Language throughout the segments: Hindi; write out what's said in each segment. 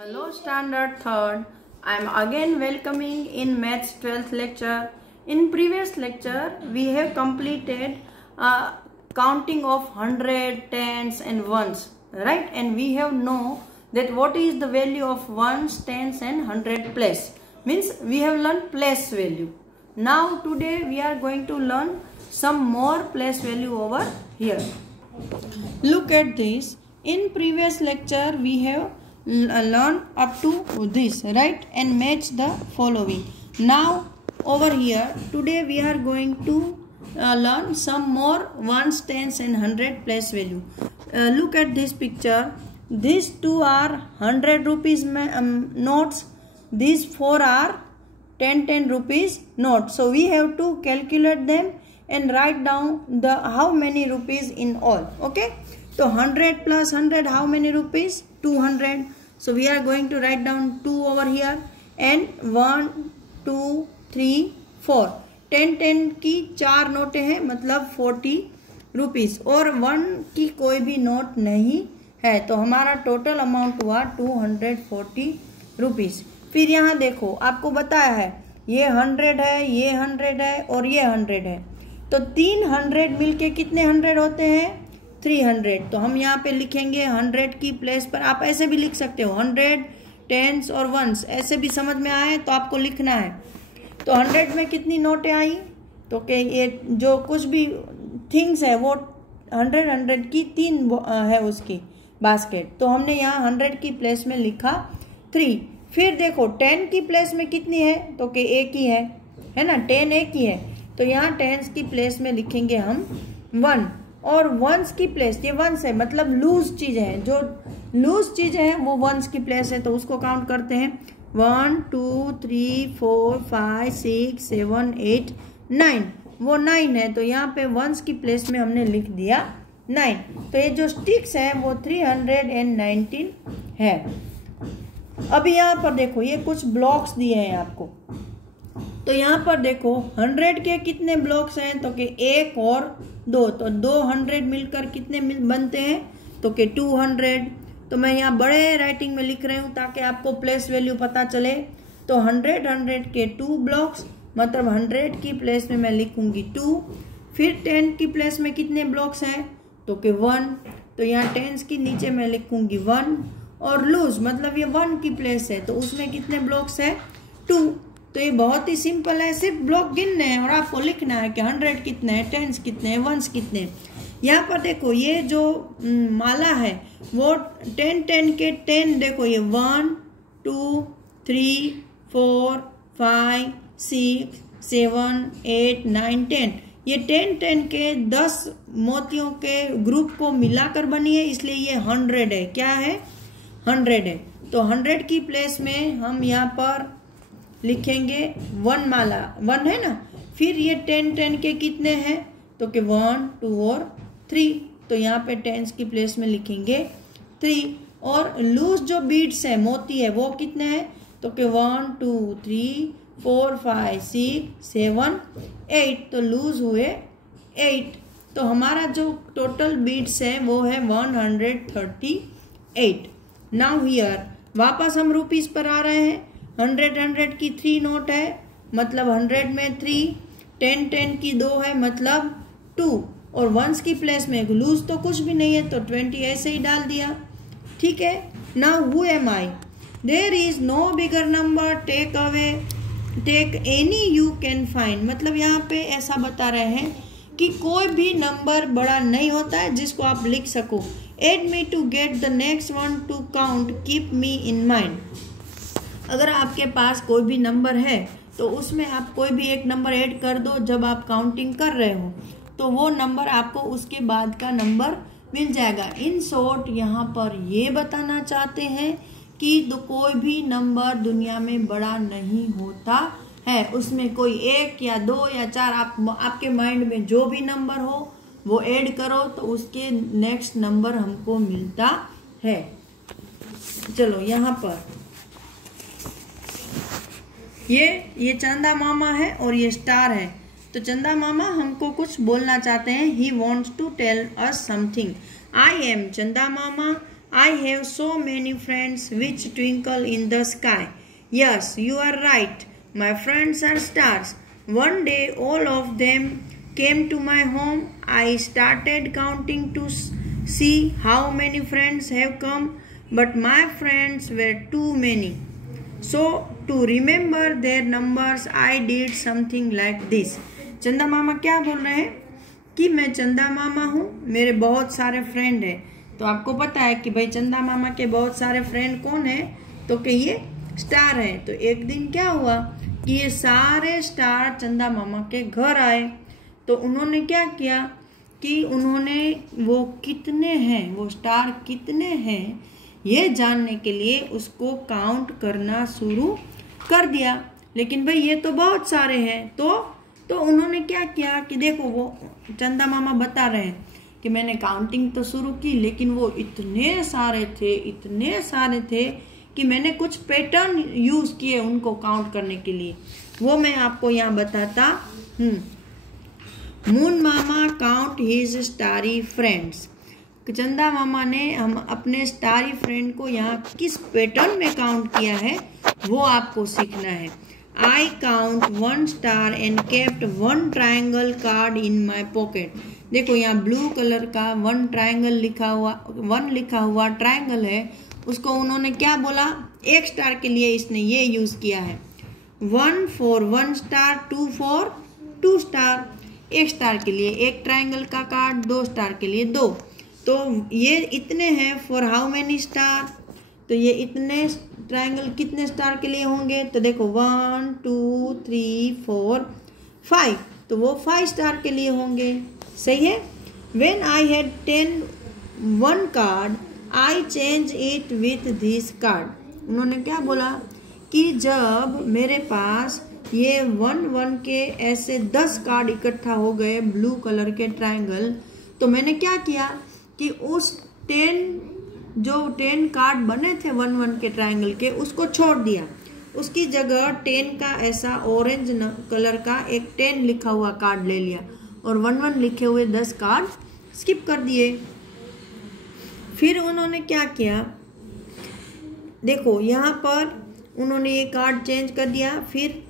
Hello Standard 3rd. I am again welcoming in Maths 12th lecture. In previous lecture we have completed counting of 100, tens and ones, right? And we have know that what is the value of ones, tens and 100 place. Means we have learned place value. Now today we are going to learn some more place value over here. Look at this. In previous lecture we have learn up to this, right, and match the following. Now over here today we are going to learn some more ones, tens and 100 place value. Look at this picture. These two are 100 rupees notes. These four are 10 rupees notes. So we have to calculate them and write down the how many rupees in all. Okay, so 100 plus 100 how many rupees? 200. So we are going to write down 2 over here and 1, 2, 3, 4. 10 की 4 नोटें हैं, मतलब 40 रुपीस और 1 की कोई भी नोट नहीं है, तो हमारा टोटल अमाउंट हुआ 240 रुपीस। फिर यहाँ देखो आपको बताया है ये 100 है, ये 100 है और ये 100 है, तो 300 मिलके कितने 100 होते हैं? 300। तो हम यहाँ पे लिखेंगे 100 की प्लेस पर, आप ऐसे भी लिख सकते हो 100, टेंस और वंस, ऐसे भी समझ में आए तो आपको लिखना है। तो 100 में कितनी नोटें आई? तो कि ये जो कुछ भी थिंग्स है वो 100 की 3 है उसकी बास्केट, तो हमने यहाँ 100 की प्लेस में लिखा 3। फिर देखो 10 की प्लेस में कितनी है? तो कि एक ही है ना, 10 एक ही है, तो यहाँ टेंस की प्लेस में लिखेंगे हम 1। और वंस की प्लेस, ये वंस है मतलब लूज चीज है, जो लूज चीज है वो वंस की प्लेस है, तो उसको काउंट करते हैं 1, 2, 3, 4, 5, 6, 7, 8, 9, वो 9 है, तो यहाँ पे वंस की प्लेस में हमने लिख दिया 9। तो ये जो स्टिक्स है वो 319 है। अभी यहाँ पर देखो ये कुछ ब्लॉक्स दिए हैं आपको, तो यहाँ पर देखो 100 के कितने ब्लॉक्स हैं? तो कि 1 और 2, तो 200 मिलकर कितने बनते हैं? तो कि 200। तो मैं यहाँ बड़े राइटिंग में लिख रही हूँ ताकि आपको प्लेस वैल्यू पता चले। तो 100 के 2 ब्लॉक्स, मतलब 100 की प्लेस में मैं लिखूंगी 2। फिर 10 की प्लेस में कितने ब्लॉक्स हैं? तो कि 1, तो यहाँ 10 की नीचे मैं लिखूंगी 1। और लूज मतलब ये 1 की प्लेस है, तो उसमें कितने ब्लॉक्स है? 2। तो ये बहुत ही सिंपल है, सिर्फ ब्लॉक गिनने हैं और आपको लिखना है कि 100 कितने हैं, टेंस कितने हैं, वंस कितने हैं। यहाँ पर देखो ये जो माला है वो 10 के 10, देखो ये 1, 2, 3, 4, 5, 6, 7, 8, 9, 10, ये 10 के 10 मोतियों के ग्रुप को मिलाकर बनी है, इसलिए ये 100 है। क्या है? 100 है। तो 100 की प्लेस में हम यहाँ पर लिखेंगे 1 माला, 1 है ना। फिर ये 10 के कितने हैं? तो कि 1, 2 और 3, तो यहाँ पे टेंस की प्लेस में लिखेंगे 3। और लूज जो बीड्स है, मोती है, वो कितने हैं? तो कि 1, 2, 3, 4, 5, 6, 7, 8, तो लूज हुए 8। तो हमारा जो टोटल बीड्स है वो है 138। नाउ हियर वापस हम रुपीस पर आ रहे हैं। 100 की 3 नोट है, मतलब 100 में 3, 10 की 2 है, मतलब 2, और वंस की प्लेस में लूज तो कुछ भी नहीं है, तो 20 ऐसे ही डाल दिया। ठीक है। Now who am I? There is no bigger number, take away, take any you can find, मतलब यहाँ पे ऐसा बता रहे हैं कि कोई भी नंबर बड़ा नहीं होता है जिसको आप लिख सको। Add me to get the next one to count, keep me in mind. अगर आपके पास कोई भी नंबर है तो उसमें आप कोई भी एक नंबर ऐड कर दो जब आप काउंटिंग कर रहे हो, तो वो नंबर आपको उसके बाद का नंबर मिल जाएगा। इन शॉर्ट यहाँ पर ये बताना चाहते हैं कि कोई भी नंबर दुनिया में बड़ा नहीं होता है, उसमें कोई 1 या 2 या 4 आपके माइंड में जो भी नंबर हो वो ऐड करो तो उसके नेक्स्ट नंबर हमको मिलता है। चलो यहाँ पर ये चंदा मामा है और ये स्टार है, तो चंदा मामा हमको कुछ बोलना चाहते हैं। He wants to tell us something. I am Chanda Mama, I have so many friends which twinkle in the sky. Yes, you are right. My friends are stars. One day all of them came to my home. I started counting to see how many friends have come, but my friends were too many. So to remember their numbers, I did something like this. चंदा मामा क्या बोल रहे हैं कि मैं चंदा मामा हूँ, मेरे बहुत सारे फ्रेंड हैं। तो आपको पता है कि भाई चंदा मामा के बहुत सारे फ्रेंड कौन है, तो कि ये स्टार है। तो एक दिन क्या हुआ कि ये सारे स्टार चंदा मामा के घर आए। तो उन्होंने क्या किया कि उन्होंने वो कितने हैं, वो स्टार कितने हैं ये जानने के लिए उसको काउंट करना शुरू कर दिया। लेकिन भाई ये तो बहुत सारे हैं। तो उन्होंने क्या किया कि देखो वो चंदा मामा बता रहे हैं कि मैंने काउंटिंग तो शुरू की, लेकिन वो इतने सारे थे कि मैंने कुछ पैटर्न यूज किए उनको काउंट करने के लिए। वो मैं आपको यहाँ बताता हूँ। मून मामा काउंट हिज स्टारी फ्रेंड्स। चंदा मामा ने हम अपने स्टारी फ्रेंड को यहाँ किस पैटर्न में काउंट किया है वो आपको सीखना है। I count 1 star and kept 1 triangle card in my pocket. देखो यहाँ ब्लू कलर का 1 ट्रायंगल लिखा हुआ ट्रायंगल है, उसको उन्होंने क्या बोला, एक स्टार के लिए इसने ये यूज किया है। 1 for 1 star, 2 for 2 स्टार। एक स्टार के लिए एक ट्रायंगल का कार्ड, 2 स्टार के लिए 2। तो ये इतने हैं फॉर हाउ मेनी स्टार। तो ये इतने ट्रायंगल कितने स्टार के लिए होंगे, तो देखो 1 2 3 4 5, तो वो 5 स्टार के लिए होंगे। सही है। When I had 1 card, I changed it with this card. उन्होंने क्या बोला कि जब मेरे पास ये 1 के ऐसे 10 कार्ड इकट्ठा हो गए ब्लू कलर के ट्रायंगल, तो मैंने क्या किया कि उस 10 कार्ड बने थे 1 के ट्रायंगल के, उसको छोड़ दिया। उसकी जगह 10 का ऐसा ऑरेंज कलर का एक 10 लिखा हुआ कार्ड ले लिया और 1 लिखे हुए 10 कार्ड स्किप कर दिए। फिर उन्होंने क्या किया, देखो यहाँ पर उन्होंने ये कार्ड चेंज कर दिया। फिर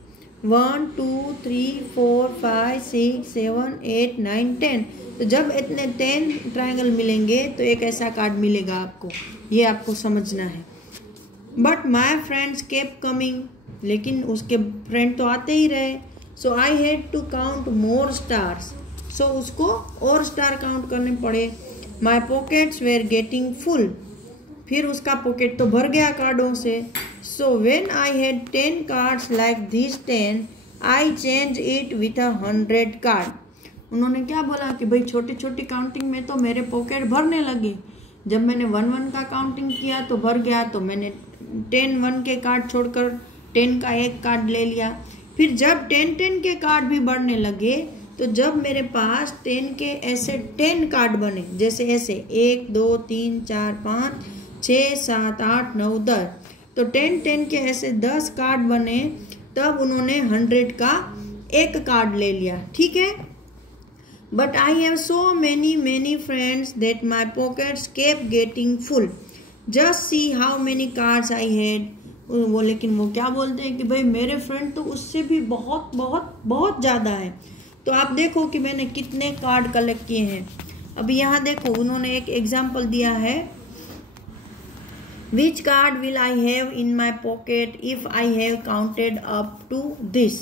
1 2 3 4 5 6 7 8 9 10, तो जब इतने 10 ट्रायंगल मिलेंगे तो एक ऐसा कार्ड मिलेगा आपको, ये आपको समझना है। But my friends kept coming, लेकिन उसके फ्रेंड तो आते ही रहे। So I had to count more stars, so उसको और स्टार काउंट करने पड़े। My pockets were getting full, फिर उसका पॉकेट तो भर गया कार्डों से। So when I had 10 cards like this 10, I change it with 100 card. उन्होंने क्या बोला कि भाई छोटी छोटी काउंटिंग में तो मेरे पॉकेट भरने लगे। जब मैंने 1 का काउंटिंग किया तो भर गया, तो मैंने 1 के कार्ड छोड़कर 10 का एक कार्ड ले लिया। फिर जब 10 के कार्ड भी बढ़ने लगे, तो जब मेरे पास 10 के ऐसे 10 कार्ड बने, जैसे ऐसे 1 2 3 4 5 6 7 8 9 10, तो 10 के ऐसे 10 कार्ड बने, तब उन्होंने 100 का एक कार्ड ले लिया। ठीक है। But I have so many friends that my pockets kept getting full. Just see how many cards I had. वो लेकिन वो क्या बोलते हैं कि भाई मेरे फ्रेंड तो उससे भी बहुत बहुत बहुत ज़्यादा है। तो आप देखो कि मैंने कितने कार्ड कलेक्ट किए हैं। अभी यहाँ देखो उन्होंने एक एग्जाम्पल दिया है, Which card will I have in my pocket if I have counted up to this?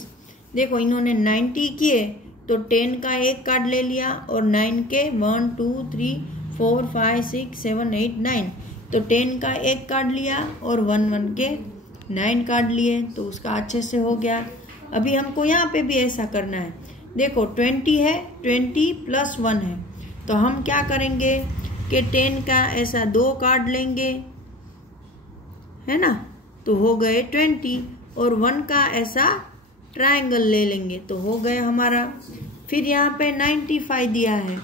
देखो इन्होंने 90 किए तो 10 का एक कार्ड ले लिया और 9 के 1 2 3 4 5 6 7 8 9, तो 10 का एक कार्ड लिया और 1 के 9 कार्ड लिए, तो उसका अच्छे से हो गया। अभी हमको यहाँ पे भी ऐसा करना है। देखो 20 है, 20 + 1 है, तो हम क्या करेंगे कि 10 का ऐसा 2 कार्ड लेंगे, है ना, तो हो गए 20, और 1 का ऐसा ट्रायंगल ले लेंगे तो हो गए हमारा। फिर यहाँ पे 95 दिया है,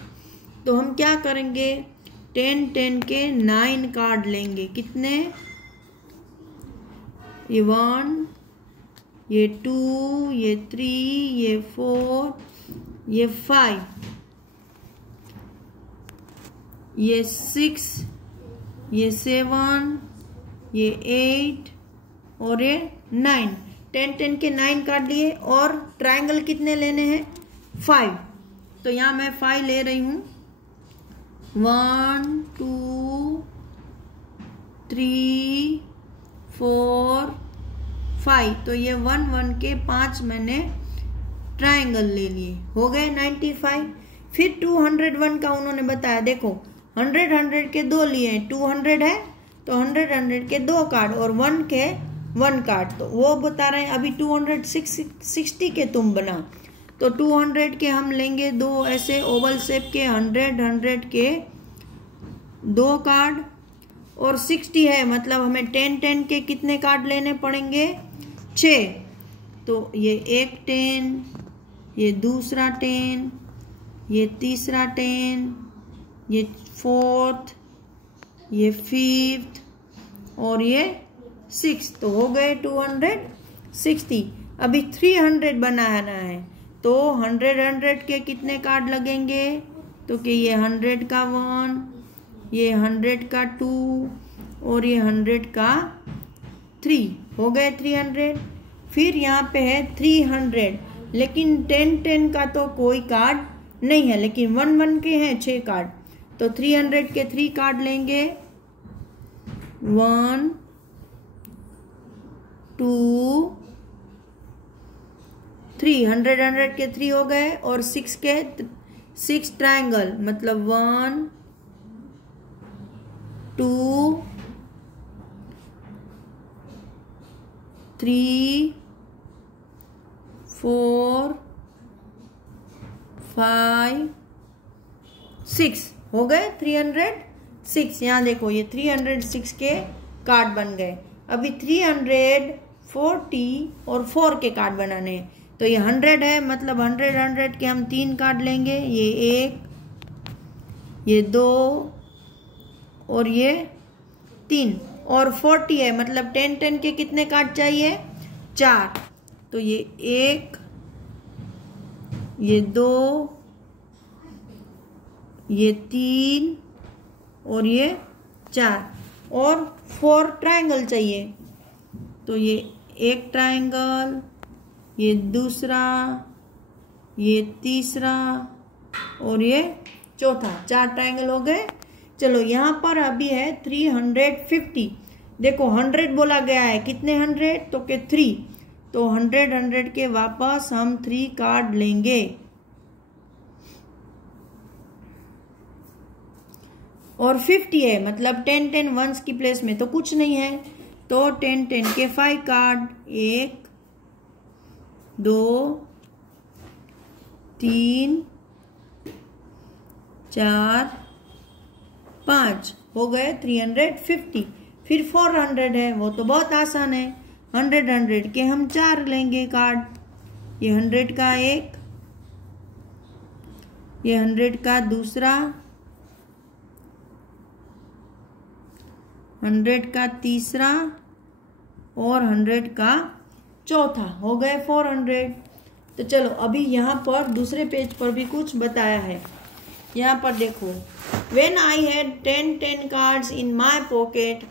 तो हम क्या करेंगे 10 के 9 कार्ड लेंगे। कितने, ये 1, ये 2, ये 3, ये 4, ये 5, ये 6, ये 7, ये 8 और ये 9। 10 10 के 9 काट लिए। और ट्रायंगल कितने लेने हैं? 5। तो यहाँ मैं 5 ले रही हूँ। 1 2 3 4 5। तो ये 1 1 के 5 मैंने ट्रायंगल ले लिए। हो गए 95। फिर 201 का उन्होंने बताया। देखो 100 100 के 2 लिए, 200 है तो 100 100 के 2 कार्ड और 1 के 1 कार्ड। तो वो बता रहे हैं अभी 260 के तुम बना। तो 200 के हम लेंगे 2 ऐसे ओवल शेप के, 100 100 के 2 कार्ड और 60 है मतलब हमें 10 10 के कितने कार्ड लेने पड़ेंगे? 6। तो ये एक 10, ये दूसरा 10, ये तीसरा 10, ये 4th, ये 5th और ये 6th। तो हो गए 260। अभी 300 बनाना है तो 100 100 के कितने कार्ड लगेंगे? तो कि ये 100 का 1, ये 100 का 2 और ये 100 का 3। हो गए 300। फिर यहाँ पे है 300, लेकिन 10 10 का तो कोई कार्ड नहीं है, लेकिन 1 1 के हैं 6 कार्ड। तो 300 के 3 कार्ड लेंगे। 1 2 3। 100 100 के 3 हो गए और 6 के 6 ट्रायंगल मतलब 1 2 3 4 5 6। हो गए 306। यहाँ देखो ये 306 के कार्ड बन गए। अभी 340 और 4 के कार्ड बनाने हैं। तो ये 100 है मतलब 100 100 के हम 3 कार्ड लेंगे। ये 1, ये 2 और ये 3 और 40 है मतलब 10 10 के कितने कार्ड चाहिए? 4। तो ये 1, ये 2, ये 3 और ये 4 और 4 ट्रायंगल चाहिए। तो ये एक ट्रायंगल, ये दूसरा, ये तीसरा और ये चौथा। 4 ट्रायंगल हो गए। चलो यहाँ पर अभी है 350। देखो 100 बोला गया है, कितने 100? तो के 3। तो 100 100 के वापस हम 3 कार्ड लेंगे। और 50 है मतलब 10 10 वंस की प्लेस में तो कुछ नहीं है। तो 10 10 के 5 कार्ड, 1 2 3 4 5। हो गए 350। फिर 400 है, वो तो बहुत आसान है। 100 100 के हम 4 लेंगे कार्ड। ये 100 का 1, ये 100 का दूसरा, 100 का तीसरा और 100 का चौथा। हो गए 400। तो चलो अभी यहाँ पर दूसरे पेज पर भी कुछ बताया है। यहाँ पर देखो, When I had 10 10 cards in my pocket,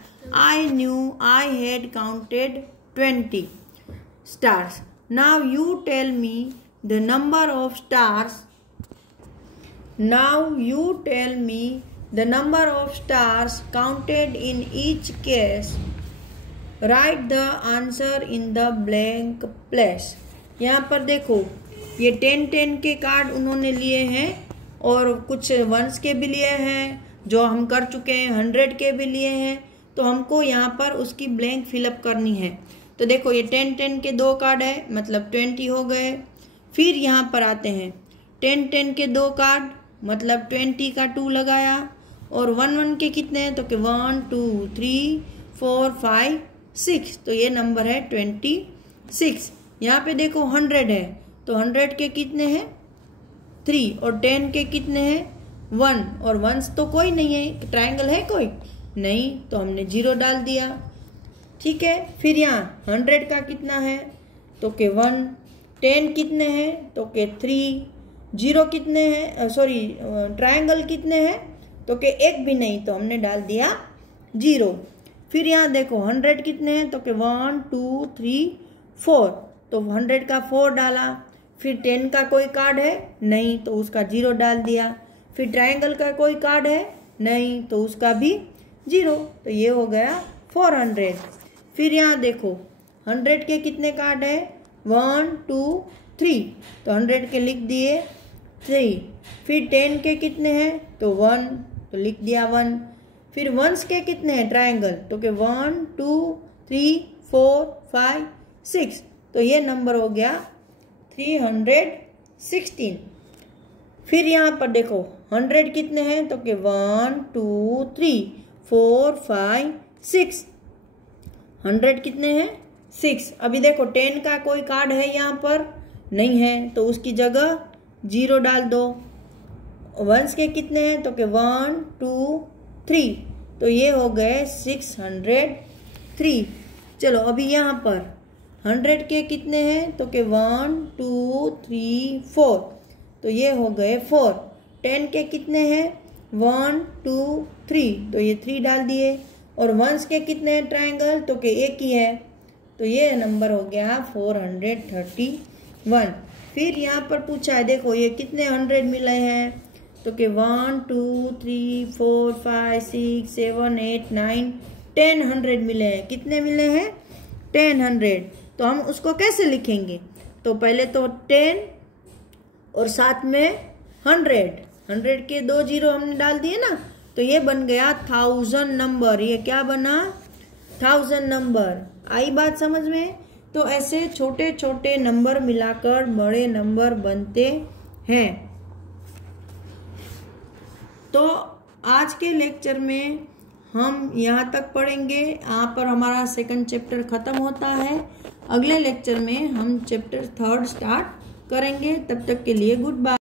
I knew I had counted 20 stars. Now you tell me the number of stars. Now you tell me the number of stars counted in each case. Write the answer in the blank place. यहाँ पर देखो ये 10 10 के कार्ड उन्होंने लिए हैं और कुछ वंस के भी लिए हैं जो हम कर चुके हैं, 100 के भी लिए हैं। तो हमको यहाँ पर उसकी ब्लैंक फिलअप करनी है। तो देखो ये 10 10 के 2 कार्ड है मतलब 20 हो गए। फिर यहाँ पर आते हैं 10 10 के 2 कार्ड मतलब 20 का 2 लगाया और 1 1 के कितने हैं? तो 1 2 3 4 5 6। तो ये नंबर है 26। यहाँ पे देखो 100 है तो 100 के कितने हैं? 3 और 10 के कितने हैं? 1 और 1 तो कोई नहीं है, ट्रायंगल है कोई नहीं, तो हमने 0 डाल दिया। ठीक है। फिर यहाँ 100 का कितना है? तो के 1। 10 कितने हैं? तो के 3। 0 कितने हैं? सॉरी ट्रायंगल कितने हैं? तो के 1 भी नहीं, तो हमने डाल दिया 0। फिर यहाँ देखो 100 कितने हैं, तो कि 1 2 3 4, तो 100 का 4 डाला। फिर 10 का कोई कार्ड है नहीं, तो उसका 0 डाल दिया। फिर ट्रायंगल का कोई कार्ड है नहीं, तो उसका भी 0, तो ये हो गया 400। फिर यहाँ देखो 100 के कितने कार्ड है, 1 2 3, तो 100 के लिख दिए 3। फिर 10 के कितने हैं, तो 1, तो लिख दिया 1। फिर वंस के कितने हैं ट्रायंगल, तो कि 1 2 3 4 5 6, तो ये नंबर हो गया 316। फिर यहाँ पर देखो 100 कितने हैं, तो कि 1 2 3 4 5 6, 100 कितने हैं 6। अभी देखो 10 का कोई कार्ड है यहाँ पर नहीं है, तो उसकी जगह 0 डाल दो। वंस के कितने हैं, तो कि 1 2 3, तो ये हो गए 603। चलो अभी यहाँ पर 100 के कितने हैं, तो कि 1 2 3 4, तो ये हो गए 4। 10 के कितने हैं, 1 2 3, तो ये 3 डाल दिए। और वंस के कितने हैं ट्रायंगल, तो कि एक ही है, तो ये नंबर हो गया 431। फिर यहाँ पर पूछा है, देखो ये कितने 100 मिले हैं, तो कि 1 2 3 4 5 6 7 8 9 10 100 मिले हैं। कितने मिले हैं, 10 100। तो हम उसको कैसे लिखेंगे, तो पहले तो 10 और साथ में 100 के 2 0 हमने डाल दिए ना, तो ये बन गया 1000 नंबर। ये क्या बना, 1000 नंबर। आई बात समझ में। तो ऐसे छोटे छोटे नंबर मिलाकर बड़े नंबर बनते हैं। तो आज के लेक्चर में हम यहाँ तक पढ़ेंगे। यहाँ पर हमारा सेकंड चैप्टर खत्म होता है। अगले लेक्चर में हम चैप्टर 3 स्टार्ट करेंगे। तब तक के लिए गुड बाय।